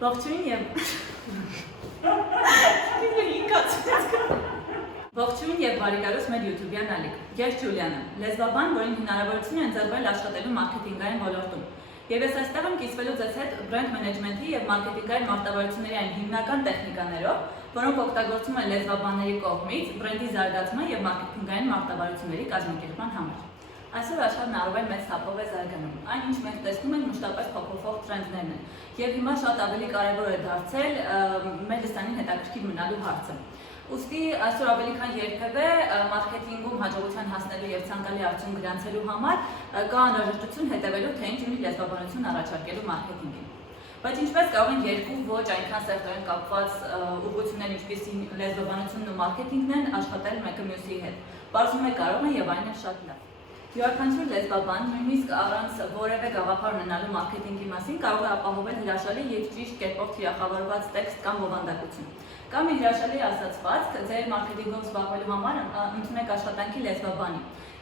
Ողջույն եւ Ողջույն եւ բարի գալուս մեր YouTube-յան ալիք։ Ես Ջուլիան եմ, լեզվաբան, որին հնարավորություն է ընձեռվել աշխատելու մարքեթինգային ոլորտում։ Եվ ես այստեղ եմ կիսվելու ձեզ հետ բրենդ մենեջմենթի եւ մարքեթինգային մարտավարությունների այն հիմնական տեխնիկաներով, որոնք օգտագործվում են լեզվաբանների կողմից բրենդի զարգացման եւ մարքեթինգային մարտավարությունների կազմակերպման համար։ Այսօր աշխարհն առավել մեծ թափով է զարգանում։ Այն, ինչ մենք տեսնում ենք, մշտապես փոփոխվող տրենդներն են։ Եվ հիմա շատ ավելի կարևոր է դարձել մեր լսանին հետաքրքիր մնալու հարցը։ Ուստի այսօր ավելի քան երբևէ մարքեթինգում հաջողության հասնելու եւ ցանկալի արդյունք գրանցելու համար կա անհրաժեշտություն հետևելու թե ինչ ունի լեզվաբանություն առաջարկելու մարքեթինգին։ Բայց ինչպես կարող են երկու ոչ այնքան սերտորեն կապված ուղղություններ, ինչպես լեզվաբանությունն ու մարքեթինգն են, աշխատել մեկը մյուսի հետ։ Պարզվում է կարող է եւ այն է շատ լավ։ Յուրաքանչյուր լեզվաբան, նույնիսկ առանց որևէ գաղափար ունենալու մարքեթինգի մասին կարող է ապահովել հրաշալի եւ ճիշտ կերպով թիրախավորված տեքստ կամ բովանդակություն։ Կամ հրաշալի ասացվածք ձեր մարքեթինգով զբաղվելու համար ընդունեք աշխատանքի լեզվաբանի։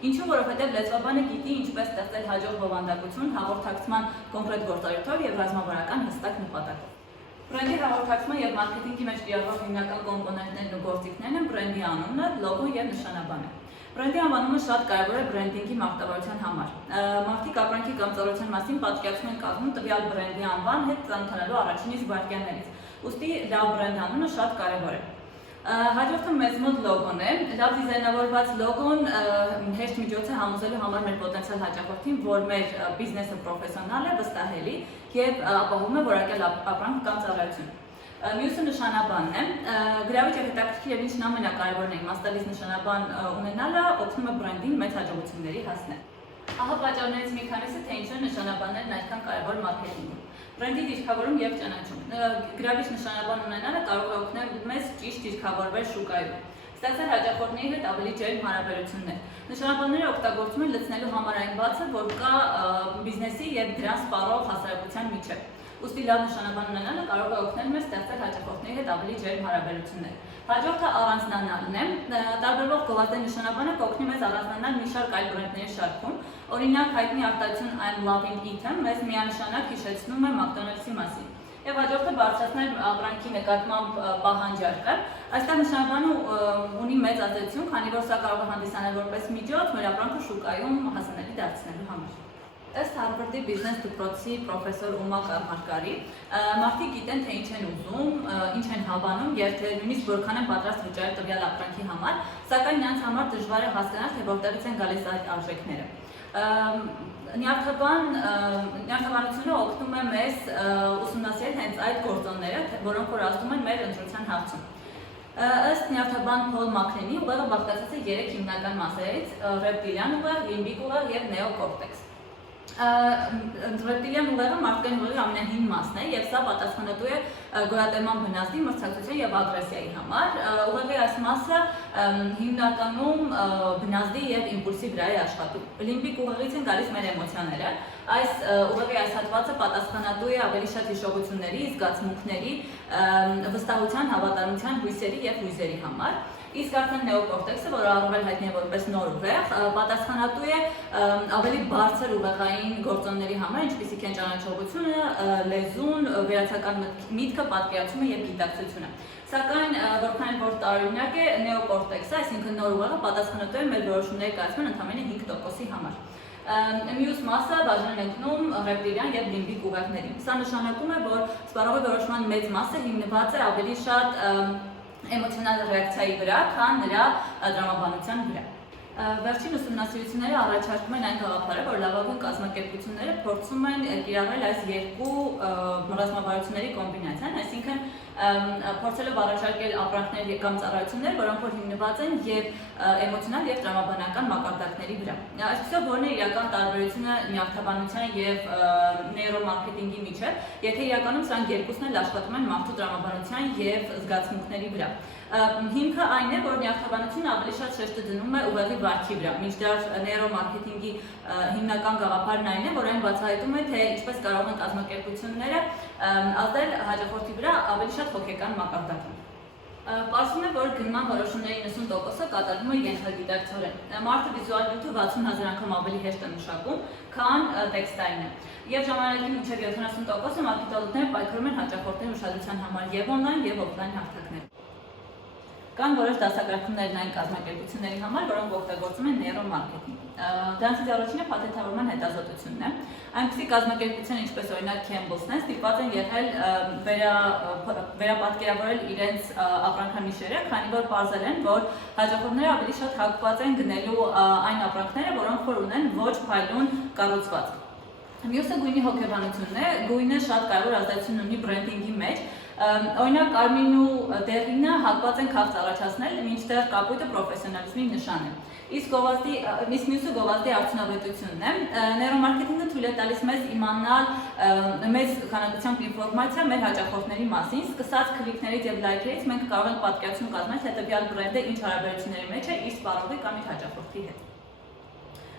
Ինչու, որովհետև լեզվաբանը գիտի ինչպես ստեղծել հաջող բովանդակություն հաղորդակցման կոնկրետ գործառույթով եւ ռազմավարական հստակ նպատակով։ Բրենդի հաղորդակցման եւ մարքեթինգի մեջ կիրառվող հիմնական կոմպոնենտներն ու գործիքներն են բրենդի անունը, լոգոն եւ նշանաբանը։ Բրենդի անվանումը շատ կարևոր է բրենդինգի մարտավարության համար։ Մարդիկ ապրանքի կամ ծառայության մասին պատկերացում են կազմում տվյալ բրենդի անվան հետ ծանոթանալու առաջին իսկ վայրկյաններից։ Ուստի լավ բրենդ անունը շատ կարևոր է։ Հաջորդը մեզ մոտ լոգոն է։ Լավ դիզայնավորված լոգոն հեշտ միջոց է համոզելու համար մեր պոտենցիալ հաճախորդին, որ մեր բիզնեսը պրոֆեսիոնալ է, վստահելի եւ ապահովում է որակյալ ապրանք կամ ծառայություն։ Մյուսը նշանաբանն է։ Գրավիչ եւ հետաքրքիր եւ ինչն ամենակարևորն է իմաստալից նշանաբան ունենալը օգնում է բրենդին մեծ հաջողությունների հասնել։ Ահա պատճառներից մի քանիսը, թե ինչու նշանաբաններն այդքան կարևոր մարքեթինգում։ Բրենդի դիրքավորում եւ ճանաչում։ Գրավիչ նշանաբան ունենալը կարող է օգնել մեզ ճիշտ դիրքավորվել շուկայում։ Ստեղծել հաճախորդների հետ ավելի ջերմ հարաբերություններ։ Նշանաբանները օգտագործում են լցնելու համար այն բացը, որ կա բիզնեսի եւ դրան սպառող հասարակության միջեւ։ Ուստի լավ նշանաբան ունենալը կարող է օգնել մեզ ստեղծել հաճախորդների հետ ավելի ջերմ հարաբերություններ։ Հաջորդը առանձնանալն է։ Տարբերվող գովազդային նշանաբանը կօգնի մեզ առանձնանալ մի շարք այլ բրենդների շարքում։ Օրինակ, հայտնի արտադրություն I'm loving it-ը մեզ միանշանակ հիշեցնում է McDonald's-ի մասին։ Եվ հաջորդը բարձրացնել ապրանքի նկատմամբ պահանջարկը։ Այստեղ նշանաբանը ունի մեծ ազդեցություն, քանի որ սա կարող է հանդիսանալ որպես միջոց մեր ապրանքը շուկայում հասանելի դարձնելու համար։ Ըստ Հարվարդի բիզնես դպրոցի պրոֆեսոր Ումա Կարմարկարի, մարդիկ գիտեն, թե ինչ են ուզում, ինչ են հավանում եւ թե նույնիսկ որքան են պատրաստ վճարել տվյալ ապրանքի համար, սակայն նրանց համար դժվար է հասկանալ, թե որտեղից են գալիս այդ արժեքները։ Նյարդաբանությունը օգնում է մեզ ուսումնասիրել հենց այդ գործոնները, որոնք որ ազդում են մեր ընտրության հարցում։ Ըստ նյարդաբան Փոլ Մաքրենի, ուղեղը բաղկացած է 3 հիմնական մասերից՝ ռեպտիլյան ուղեղ, լիմբիկ ուղեղ եւ նեոկորտեքս։ Ռեպտիլյան ուղեղը մարդկային ուղեղի ամենահին մասն է եւ սա պատասխանատու է գոյատևման վնասի, մրցակցության եւ ագրեսիայի համար։ Ուղեղի այս մասը հիմնականում վնասի եւ իմպուլսի վրա է աշխատում։ Լիմբիկ ուղեղից են գալիս մեր էմոցիաները։ Այս ուղեղի այս հատվածը պատասխանատու է ավելի շատ հիշողությունների, զգացմունքների, վստահության, հավատարմության, հույսերի եւ հույզերի համար։ Իսկ արդեն նեոկորտեքսը, որը առավել հայտնի է որպես նոր ուղեղ, պատասխանատու է ավելի բարձր ուղեղային գործոնների համար, ինչպիսիք են ճանաչողությունը, լեզուն, վերացական միտքը, պատկերացումը եւ գիտակցությունը։ Սակայն որքան որ տարօրինակ է նեոկորտեքսը, այսինքն նոր ուղեղը պատասխանատու է մեր որոշումների կայացման ընդամենը 5%-ի համար։ Մյուս մասը բաժան են ընկնում ռեպտիլյան եւ լիմբիկ ուղեղներին։ Սա նշանակում է, որ սպառողի որոշման մեծ մասը հիմնված է ավելի շատ էմոցիոնալ ռեակցիայի վրա, քան նրա տրամաբանության վրա։ Վերջին ուսումնասիրությունները առաջարկում են այն գաղափարը, որ լավագույն կազմակերպությունները փորձում են կիրառել այս երկու ռազմավարությունների կոմբինացիան, այսինքն փորձելով առաջարկել ապրանքներ կամ ծառայություններ, որոնք որ հիմնված են եւ էմոցիոնալ եւ տրամաբանական մակարդակների վրա։ Այսպեսով որն է իրական տարբերությունը նյարդաբանության եւ նեյրոմարքեթինգի միջեւ, եթե իրականում սրանք երկուսն էլ աշխատում են մարդու տրամաբանության եւ զգացմունքների վրա։ Հիմքը այն է, որ նյարդաբանությունը ավելի շատ շեշտը դնում է ուղեղի վարքի վրա, մինչդեռ նեյրոմարքեթինգի հիմնական գաղափարն այն է, որ այն բացահայտում է, թե ինչպես կարող են կազմակերպությունները ազդել հաճախորդի վրա ավելի շատ հոգեկան մակարդակին։ Պարզվում է, որ գնման որոշումների 90%-ը կատարվում է ենթագիտակցորեն։ Մարդը վիզուալ նյութը 60,000 անգամ ավելի հեշտ է մշակում, քան տեքստայինը։ Եվ ժամանակի մինչև 70%-ը մարքետոլոգները պայքարում են հաճախորդների ուշադրության համար եւ օնլայն եւ օֆլայն հարթակներում։ Կան որոշ դասակարգումներ այն կազմակերպությունների համար, որոնք օգտագործում են նեյրոմարքեթինգ։ Դրանցից առաջինը փաթեթավորման հետազոտությունն է։ Այնպիսի կազմակերպություններ, ինչպես օրինակ Campbell's-ն են, ստիպված են եղել վերապատկերավորել իրենց ապրանքանիշերը, քանի որ պարզել են, որ հաճախորդները ավելի շատ հակված են գնելու այն ապրանքները, որոնք որ ունեն ոչ փայլուն կառուցվածք։ Մյուսը գույնի հոգեբանությունն է, գույնը շատ կարևոր ազդեցություն ունի բրենդինգի մեջ։ Օրինակ կարմիրն ու դեղինը հակված են քաղց առաջացնել, մինչդեռ կապույտը պրոֆեսիոնալիզմի նշան է։ Իսկ մյուսը գովազդի արդյունավետությունն է։ Նեյրոմարքեթինգը թույլ է տալիս մեզ իմանալ մեծ քանակությամբ ինֆորմացիա մեր հաճախորդների մասին, սկսած քլիկներից եւ լայքերից մենք կարող ենք պատկերացում կազմել հետեւյալ բրենդը ինչ հարաբերությունների մեջ է իր սպառողի կամ իր հաճախորդի հետ։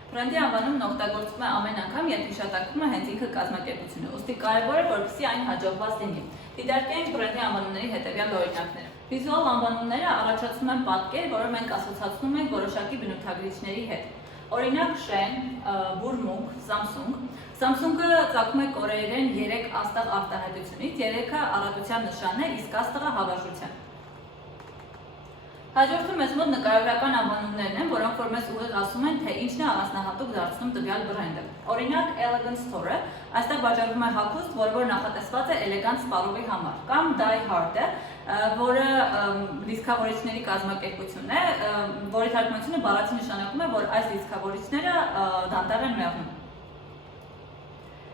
Բրենդի անվանումն օգտագործվում է ամեն անգամ, երբ հիշատակվում է հենց ինքը կազմակերպությունը, ուստի կարևոր է, որպեսզի այն հաջողված լինի։ Դիտարկենք բրենդի անվանումների հետևյալ օրինակները։ Վիզուալ անվանումները առաջացնում են պատկեր, որը մենք ասոցացնում ենք որոշակի բնութագրիչների հետ։ Օրինակ Շեն, Բուրմունգ, Samsung։ Samsung-ը ծագում է կորեերեն 3 աստղ արտահայտությունից, 3-ը առատության նշան է, իսկ աստղը հավերժության։ Հաջորդը մեզ մոտ նկարագրական անվանումներն են, որոնք որ մեզ ուղիղ ասում են, թե ինչն է առանձնահատուկ դարձնում տվյալ բրենդը։ Օրինակ Elegant Store-ը, այստեղ վաճառվում է հագուստ, որը նախատեսված է էլեգանտ սպառողի համար, կամ Die Hard-ը, որը դիսկավորիչների կազմակերպություն է, որի թարգմանությունը բառացի նշանակում է, որ այս դիսկավորիչները դանդաղ են մեղնում։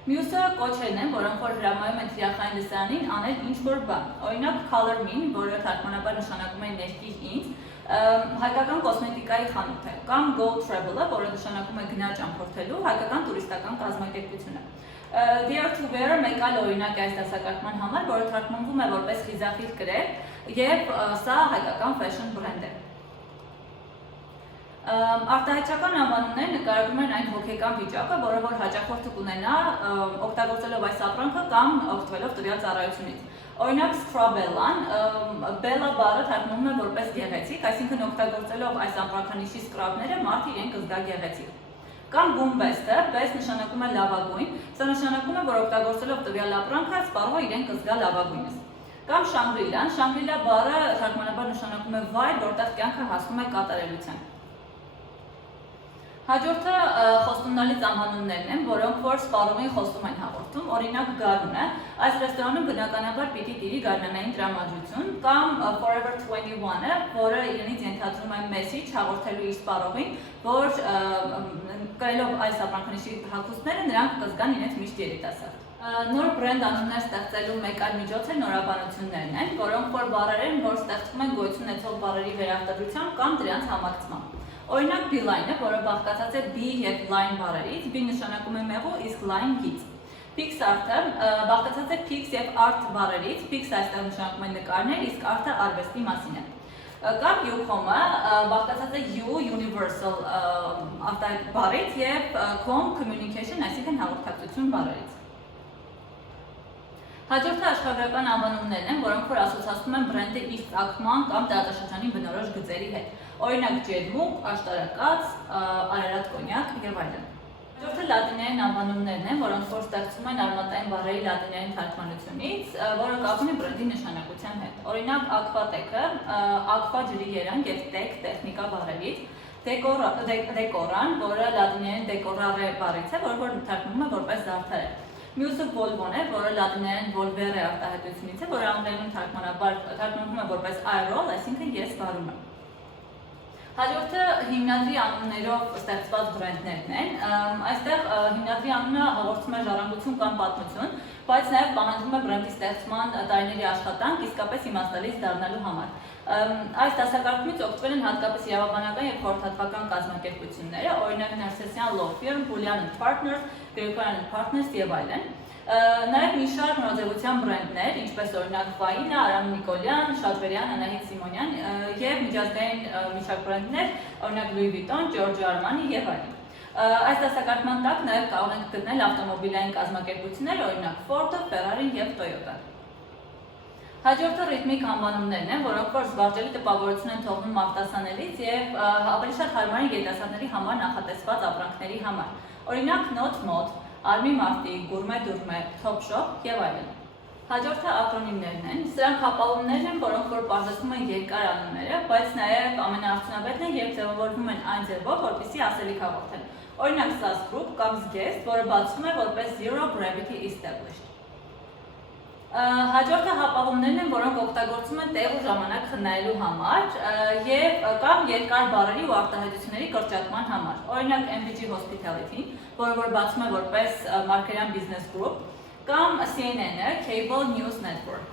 Մյուսը կոչերն են, որոնք որ հրամայում են թիրախային լսարանին անել ինչ-որ բան։ Օրինակ Color Me, որը թարգմանաբար նշանակում է ներկիր ինձ, հայկական կոսմետիկայի խանութ է, կամ Go Travel-ը, որը նշանակում է գնա ճամփորդելու, հայկական տուրիստական կազմակերպություն է։ Dare to Wear-ը մեկ այլ օրինակ է այս դասակարգման համար, որը թարգմանվում է որպես խիզախիր կրել, եւ սա հայկական fashion բրենդ է։ Արտահայտչական անվանումները նկարագրում են այն հոգեկան վիճակը, որը որ հաճախորդը կունենա օգտագործելով այս ապրանքը կամ օգտվելով տվյալ ծառայությունից։ Օրինակ Scrabella-ն, Bella բառը թարգմանվում է որպես գեղեցիկ, այսինքն օգտագործելով այս ապրանքանիշի սկրաբները մարդը իրեն կզգա գեղեցիկ։ Կամ Boom-Best-ը, best նշանակում է լավագույն, սա նշանակում է, որ օգտագործելով տվյալ ապրանքը սպառողը իրեն կզգա լավագույնս։ Կամ Shangri-La-ն, Shangri-La բառը թարգմանաբար նշանակում է վայր, որտեղ կյանքը հասնում է կատարելության։ Հաջորդը խոստումնալից անվանումներն են, որոնք որ սպառողին խոստում են հաղորդում, օրինակ Գարունը, այս ռեստորանում բնականաբար պիտի տիրի գարնանային տրամադրություն, կամ Forever 21-ը, որը իրենից ենթադրում է մեսիջ հաղորդելու իր սպառողին, որ կրելով այս ապրանքանիշի հագուստները նրանք կզգան իրենց միշտ երիտասարդ։ Նոր բրենդ անուններ ստեղծելու մեկ այլ միջոց է նորաբանություններն են, որոնք որ բառեր են, որ ստեղծվում են գոյություն ունեցող բառերի վերարտադրությամբ կամ դրանց համակցմամբ։ Օրինակ B-line-ը, որը բաղկացած է B եւ line բառերից, B նշանակում է մեղու, իսկ line գիծ։ Pixart-ը բաղկացած է Pix եւ art բառերից, Pix այստեղ նշանակում է նկարներ, իսկ art-ը արվեստի մասին է։ Կամ U-com-ը բաղկացած է U universal բառից եւ com communication, այսինքն հաղորդակցություն բառերից։ Հաջորդը աշխարհագրական անվանումներն են, որոնք որ ասոցացնում են բրենդը իր ծագման կամ տարածաշրջանի բնորոշ գծերի հետ։ Օրինակ ջերմուկ, աշտարակած, արարատ կոնյակ եւ այլն։ Հաջորդը լատիներեն անվանումներն են, որոնք որ ստեղծվում են արմատային բառերի լատիներեն թարգմանությունից, որը կապում է բրենդի նշանակության հետ։ Օրինակ Aquatech-ը, aqua ջրի երանգ եւ tech տեխնիկա բառերից, Decoran, որը լատիներեն decorare բառից է, որը թարգմանվում է որպես զարդարել։ Մյուսը Volvo-ն է, որը լատիներեն volvere արտահայտությունից է, որը անգլերեն թարգմանվում է որպես I roll, այսինքն ես վարում եմ։ Հաջորդը հիմնադրի անուններով ստեղծված բրենդներն են։ Այստեղ հիմնադրի անունը հաղորդում է ժառանգություն կամ պատմություն, բայց նաև պահանջվում է բրենդի ստեղծման տարիների աշխատանք, իսկապես իմաստալից դառնալու համար։ Այս դասակարգումից օգտվել են հատկապես իրավաբանական եւ խորհրդատվական կազմակերպությունները, օրինակ Narcessian Law Firm, Bullion & Partners, Greco & Partners եւ այլն։ Նաև մի շարք նորաձևության բրենդներ, ինչպես օրինակ Ֆայինա, Արամ Նիկոլյան, Շատվերյան, Անահիտ Սիմոնյան եւ միջազգային մի շարք բրենդներ, օրինակ Louis Vuitton, Giorgio Armani եւ այլն։ Այս դասակարգման տակ նաև կարող ենք գտնել ավտոմոբիլային կազմակերպություններ, օրինակ Ford, Ferrari եւ Toyota։ Հաջորդը ռիթմիկ անվանումներն են, որոնք որ զվարճելի տպավորություն են թողնում արտասանելից եւ ավելի շատ հարմար են երիտասարդների համար նախատեսված ապրանքների համար։ Օրինակ նոթ մոդ, արմի մարտի, գուրմե դուրմե, թոփ շոփ եւ այլն։ Հաջորդը ակրոնիմներն են, սրանք ապահովումներն են, որոնք որ բարձրացնում են երկար անունները, բայց նաեւ ամենաարդյունավետն են եւ ձևավորվում են այն ձևով, որպեսզի ասելիք հաղորդեն։ Օրինակ SAS Group կամ SGEST, որը բացվում է որպես Zero Gravity Established։ Հաջորդը հապաղումներն են, որոնք օգտագործում են տեղ ու ժամանակ խնայելու համար եւ կամ երկար բառերի ու արտահայտությունների կրճատման համար։ Օրինակ MBG Hospitality, որը որ բացվում է որպես Markerian Business Group, կամ CNN-ը Cable News Network։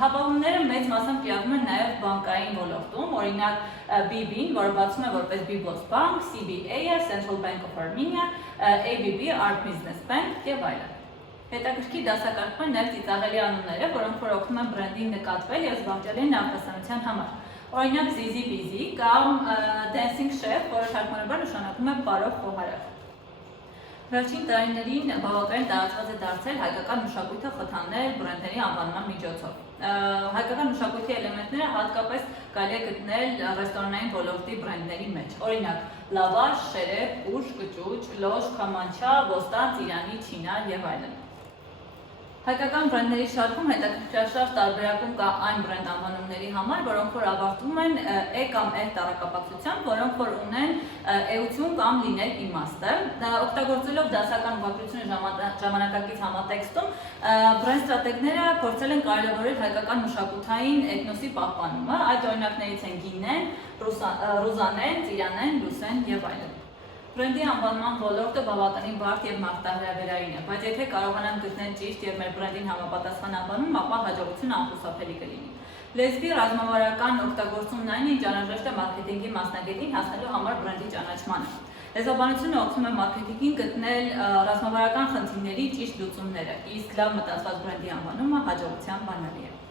Հապաղումները մեծ մասամբ կիրառվում են նաև բանկային ոլորտում, օրինակ BB-ն, որը բացվում է որպես Biblos Bank, CBA-ը Central Bank of Armenia, ABB Art Business Bank եւ այլն։ Հետաքրքիր դասակարգում են նաև ծիծաղելի անունները, որոնք որ օգնում են բրենդին նկատվել եւ զվարճալի են արտասանության համար։ Օրինակ Zizi Bizi կամ Dancing Chef, որը թարգմանաբար նշանակում է պարող խոհարար։ Վերջին տարիներին բավականին տարածված է դարձել հայկական մշակույթը խթանել բրենդերի անվանման միջոցով։ Հայկական մշակույթի էլեմենտները հատկապես կարելի է գտնել ռեստորանային ոլորտի բրենդների մեջ։ Օրինակ լավաշ, շերեփ, ուժ, կճուճ, լոշ, քամանչա, ոստան, ծիրանի, չինար եւ այլն։ Հայկական բրենդների շարքում հետաքրքրաշարժ տարբերակում կա այն բրենդ անվանումների համար, որոնք որ ավարտվում են E կամ E տառակապակցությամբ, որոնք որ ունեն էություն կամ լինել իմաստը։ Օգտագործելով դասական ուղղագրությունը ժամանակակից համատեքստում, բրենդ ստրատեգները փորձել են կարևորել հայկական մշակութային էթնոսի պահպանումը, այդ օրինակներից են գինեն, ռուզանեն, ծիրանեն, լուսեն եւ այլն։ Բրենդի անվանման ոլորտը բավականին բարդ եւ մարտահրավերային է, բայց եթե կարողանանք գտնել ճիշտ եւ մեր բրենդին համապատասխան անվանում, ապա հաջողությունը անխուսափելի կլինի։ Լեզվի ռազմավարական օգտագործումն այն ինչ անհրաժեշտ է մարքեթինգի մասնագետին հասնելու համար բրենդի ճանաչմանը։ Լեզվաբանությունը օգնում է մարքեթինգին գտնել ռազմավարական խնդիրների ճիշտ լուծումները, իսկ լավ մտածված բրենդի անվանումը հաջողության բանալի է։